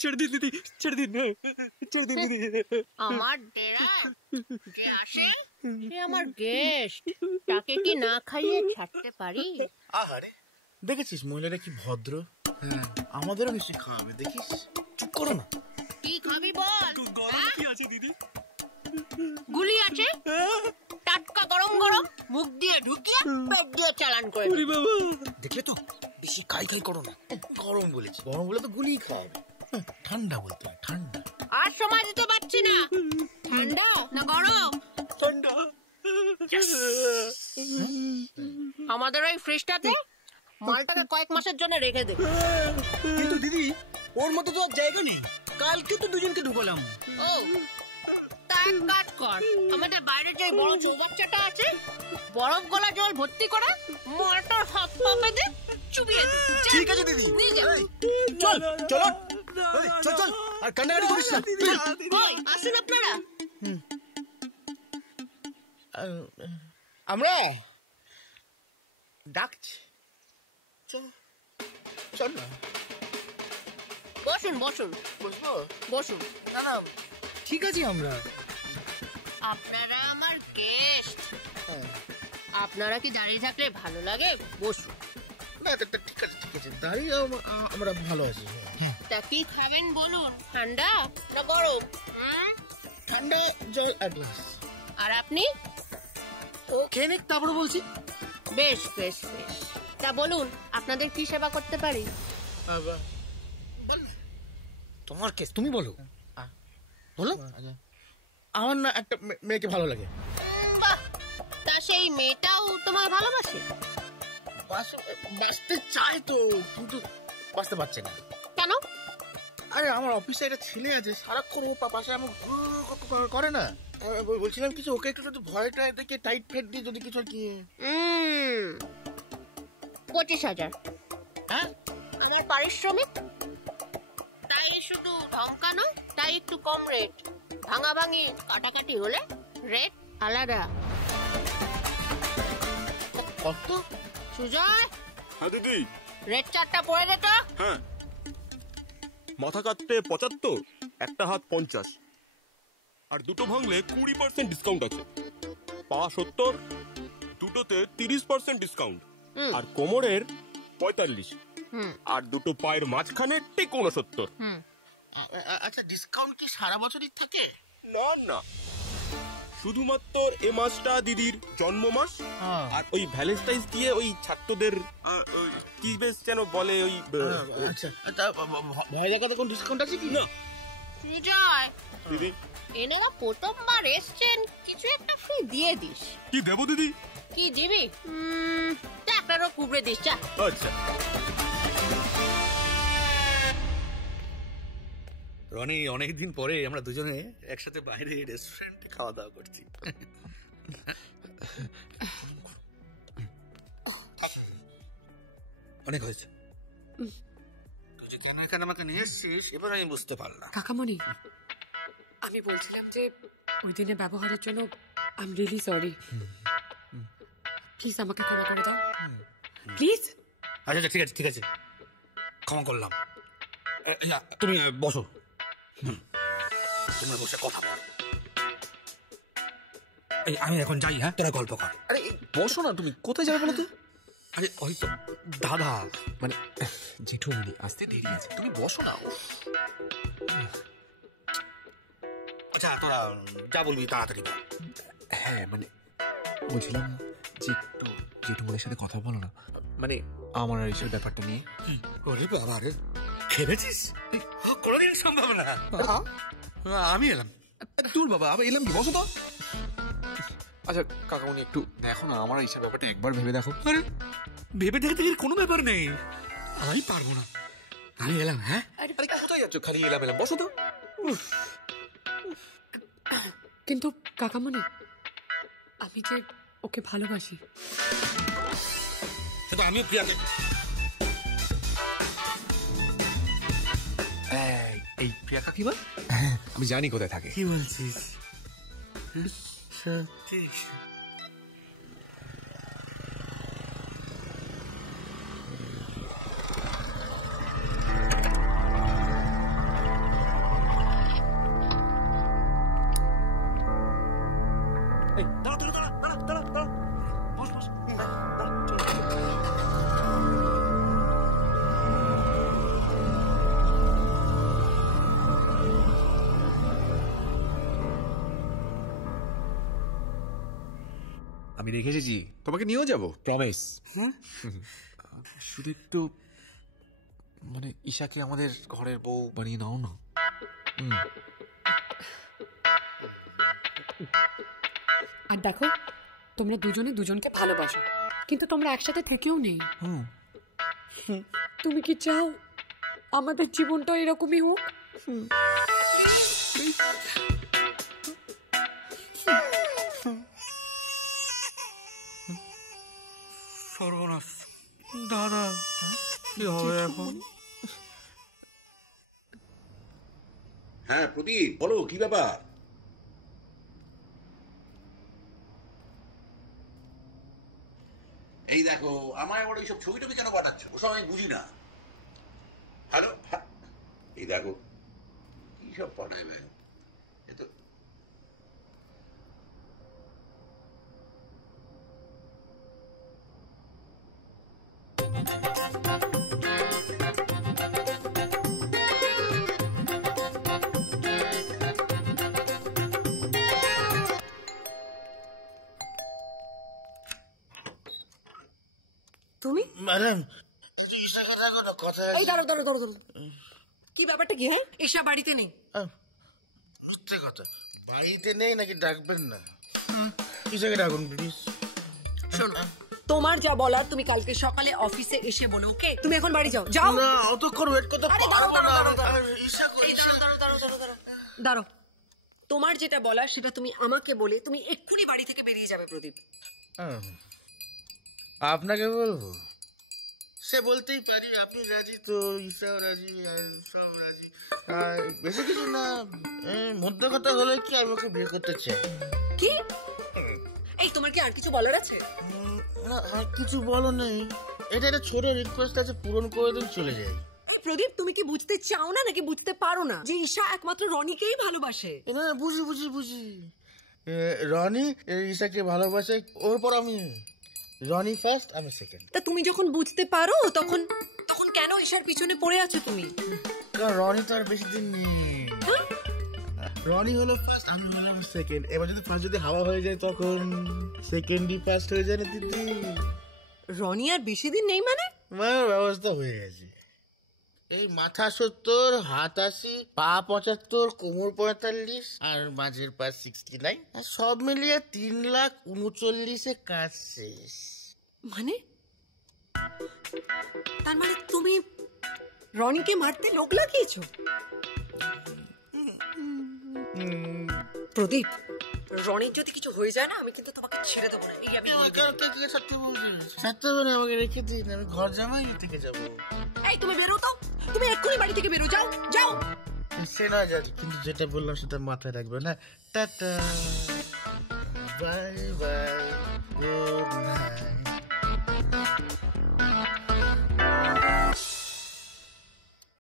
ছেড়ে দিন দিদি, ছেড়ে দিন, ছেড়ে দিন দিদি। আমার ডেরা যে আসে সে আমার গেস্ট, তাকে কি না খাইয়ে ছাড়তে পারি? আরে দেখেছিস মহিলারা কি ভদ্র। আমাদেরও নিশ্চয়ই খাওয়াবে, দেখিস। চুপ করো না। কি খাবি বল? গরম কি আছে দিদি? গুলি আছে, টাটকা গরম গরম, মুখ দিয়ে ঢুকিয়ে পেট দিয়ে চালান করে। দেখলে তো, বেশি খাই খাই করো না। গরম বলেছি, গরম বলে তো গুলি খাওয়াবে। ঠান্ডা বলতে হয়, ঠান্ডা। আর সময় দিতে পারছি না। ঠান্ডা না গরম? ঠান্ডা। আমাদের ওই ফ্রিজটাতে মালটাকে কয়েক মাসের জন্য রেখে দে। কিন্তু দিদি ওর মতো তো আর জায়গা নেই, কালকে তো দুজনকে ঢুকলাম। ও তা এক কাজ কর, আমাদের বাইরে যে বড় চৌবাচ্চাটা আছে, বরফ গলা জল ভর্তি করে মালটার হাত পা বেঁধে চুবিয়ে দে। ঠিক আছে দিদি, নিয়ে যা। চল চলো, চল চল, আর কান্নাকাটি করিস না। কই আসুন আপনারা। আমরা ডাকছি, চল না। বসুন বসুন বসবো? বসুন। না না, ঠিক আছে। আমরা আপনারা আমার গেস্ট, আপনারা কি দাঁড়িয়ে থাকলে ভালো লাগে? বসুন। না, ঠিক আছে ঠিক আছে, দাঁড়িয়ে আমরা ভালো আছি। তা কি খাবেন বলুন, ঠান্ডা না গরম? ঠান্ডা জল এক গ্লাস। আর আপনি? ও খেয়ে নে, তারপরে বলছি। বেশ বেশ বেশ, তা বলুন আপনাদের কি সেবা করতে পারি? তোমার কেস, তুমি বলো। বলো। আমার না একটা মেয়েকে ভালো লাগে। বাহ, তা সেই মেয়েটাও তোমায় ভালোবাসে? বাঁচতে চায় তো, কিন্তু বাঁচতে পারছে না। কেন? আরে আমার অফিসে একটা ছেলে আছে, সারাক্ষণ ও পাশে আমার করে না। বলছিলাম কিছু ওকে একটু যদি ভয়টা দেখে টাইট ফেট দিয়ে যদি কিছু কি। 25,000। হ্যাঁ, আমার পারিশ্রমিক। তাই শুধু ধমকানো, তাই একটু কম রেট। ভাঙাভাঙি কাটাকাটি হলে রেট আলাদা। কত? সুজয়। হ্যাঁ দিদি। রেট চারটা পড়ে দে তো। হ্যাঁ, মাথা কাটতে 75, একটা হাত 50, আর দুটো ভাঙলে 20% ডিসকাউন্ট আছে। পা 70, দুটোতে 30% ডিসকাউন্ট, আর কোমরের 45, আর দুটো পায়ের মাঝখানে ঠিক 69। আচ্ছা, ডিসকাউন্ট কি সারা বছরই থাকে? না না, শুধুমাত্র এ মাসটা দিদির জন্ম মাস, আর ওই ভ্যালেন্টাইন্স দিয়ে ওই ছাত্রদের কি বেশ যেন বলে ওই। আচ্ছা, ভয় দেখা তো কোন ডিসকাউন্ট আছে কি? না সুজয় দিদি, এনারা প্রথমবার এসছেন, কিছু একটা ফ্রি দিয়ে দিস। কি দেবো দিদি? কি দিবি? টাকারও কুবড়ে দিস। যা। আচ্ছা। রনি, অনেকদিন পরে আমরা দুজনে একসাথে বাইরে রেস্টুরেন্টে খাওয়া দাওয়া করছি। অনেক হয়েছে। তুই যে কেন এখানে আমাকে নিয়ে এসছিস এবার আমি বুঝতে পারলাম। কাকামণি, আমি বলছিলাম যে ওই দিনের ব্যবহারের জন্য I am really sorry. Please আমাকে ক্ষমা করে দাও, প্লিজ। আচ্ছা ঠিক আছে ঠিক আছে, ক্ষমা করলাম। তুমি বসো, তোমরা বসে কথা বল। আমি এখন যাই। হ্যাঁ, তোরা গল্প কর। আরে বসো না, তুমি কোথায় যাবে বলো তো? আরে হয়তো দাদা, মানে জেঠুমনি আসতে দেরি আছে, তুমি বসো না। আচ্ছা, তোরা যা বলবি তাড়াতাড়ি বল। হ্যাঁ, মানে বলছিলাম যে একটু জেঠুমনির সাথে কথা বলো না, মানে আমার আর এইসব ব্যাপারটা নিয়ে। ওরে বাবা রে, খেপেছিস? কোনোদিন সম্ভব না। আমি এলাম। দূর বাবা, আবার এলাম কি? বসো তো। আচ্ছা কাকামণি, একটু দেখো না আমার এইসব ব্যাপারটা, একবার ভেবে দেখো। আরে ভেবে দেখতে কোনো ব্যাপার নেই, আমি পারবো না। আমি এলাম। হ্যাঁ, আরে কোথায় যাচ্ছ? খালি এলাম এলাম, বসো তো। কিন্তু কাকামণি, আমি যে ওকে ভালোবাসি। সেটা আমি প্রিয়াকে। এই প্রিয়া কাকিমা, আমি জানি কোথায় থাকে। কি বলছিস? ঠিক। এই দাঁড়া বস আমি রেখে এসেছি, তোমাকে নিয়েও যাবো, প্রমিস। শুধু একটু মানে ঈশাকে আমাদের ঘরের বউ বানিয়ে নাও না। আর দেখো, তোমরা দুজনে দুজনকে ভালোবাসো, কিন্তু তোমরা একসাথে থেকেও নেই। তুমি কি চাও আমাদের জীবনটা এরকমই হোক? সর্বনাশ, দাদা কি হবে এখন? হ্যাঁ প্রদীপ, বলো কি ব্যাপার? এই দেখো, আমায় আবার এইসব ছবি টবি কেন পাঠাচ্ছ? ওসব আমি বুঝি না। হ্যালো, এই দেখো কি সব পাঠাবে। এতো তুমি ম্যাডাম কথা এই দাঁড়ো, কি ব্যাপারটা কি? হ্যাঁ, ঈশা বাড়িতে নেই। সত্যি কথা, বাড়িতে নেই নাকি ডাকবেন না? কিসেকে ডাকুন প্লিজ। শোনো, তোমার যা বলার তুমি কালকে সকালে অফিসে এসে বলো, ওকে? তুমি এখন বাড়ি যাও। যাও না, অতক্ষণ ওয়েট করতে পারবো না। দাঁড়ো, তোমার যেটা বলার সেটা তুমি আমাকে বলে তুমি এক্ষুনি বাড়ি থেকে বেরিয়ে যাবে। প্রদীপ, আপনাকে বলবো? সে বলতেই পারি, আপনি রাজি তো, ঈশাও রাজি, আর সব রাজি। আর বেশি কিছু না, মধ্যে কথা হলো কি আমি ওকে বিয়ে করতে চাই। কি? এই, তোমার কি আর কিছু বলার আছে? না, আর কিছু বলো নেই। এটা একটা ছোট রিকোয়েস্ট আছে, পূরণ করে দিন, চলে যাই। প্রদীপ, তুমি কি বুঝতে চাও না নাকি বুঝতে পারো না যে ঈশা একমাত্র রনিকেই ভালোবাসে? না, বুঝি। রনি ঈশাকে ভালোবাসে, ওর পর আমি। রনি ফার্স্ট, আমি সেকেন্ড। তা তুমি যখন বুঝতে পারো তখন কেন ঈশার পিছনে পড়ে আছো তুমি? কারণ রনি তো আর বেশি দিন নেই। রনি হলো ফার্স্ট, আমি হলাম সেকেন্ড। এবার যদি ফার্স্ট যদি হাওয়া হয়ে যায় তখন সেকেন্ডই ফার্স্ট হয়ে যায় না দিদি? রনি আর বেশি দিন নেই মানে? ব্যবস্থা হয়ে গেছে। এই মাথা 70, হাত 80, পা 75, কোমর 45 আর মাঝের পা 69, আর সব মিলিয়ে 3,39,000-এ কাজ শেষ। মানে তার মানে তুমি রনিকে মারতে লোক লাগিয়েছো? প্রদীপ, রনির যদি কিছু হয়ে যায় না, আমি কিন্তু তোমাকে ছেড়ে দেবো না। আমাকে রেখে দিন, আমি ঘর জামাই থেকে যাবো। এই, তুমি বেরো তো, তুমি এক্ষুনি বাড়ি থেকে বেরো, যাও। সে না যাচ্ছি, কিন্তু যেটা বললাম সেটা মাথায় রাখবে না। Tata, bye bye, good night.